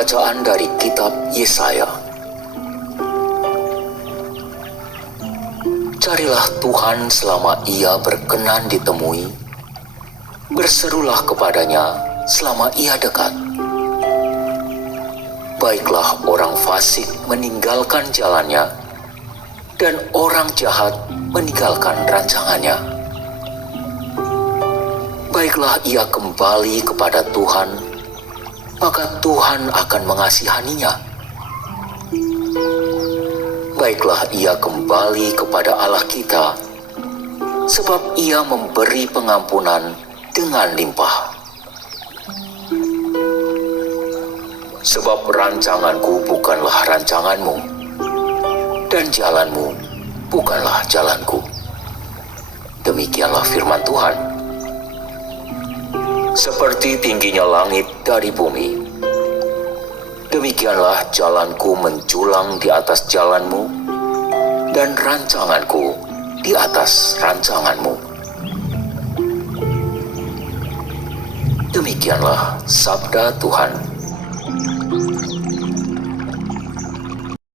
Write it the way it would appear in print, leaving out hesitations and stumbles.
Bacaan dari kitab Yesaya. Carilah Tuhan selama Ia berkenan ditemui, berserulah kepadanya selama Ia dekat. Baiklah orang fasik meninggalkan jalannya, dan orang jahat meninggalkan rancangannya. Baiklah ia kembali kepada Tuhan, maka Tuhan akan mengasihaninya. Baiklah ia kembali kepada Allah kita, sebab Ia memberi pengampunan dengan limpah. Sebab rancanganku bukanlah rancanganmu, dan jalanmu bukanlah jalanku. Demikianlah firman Tuhan. Seperti tingginya langit dari bumi, demikianlah jalanku menjulang di atas jalanmu, dan rancanganku di atas rancanganmu. Demikianlah sabda Tuhan.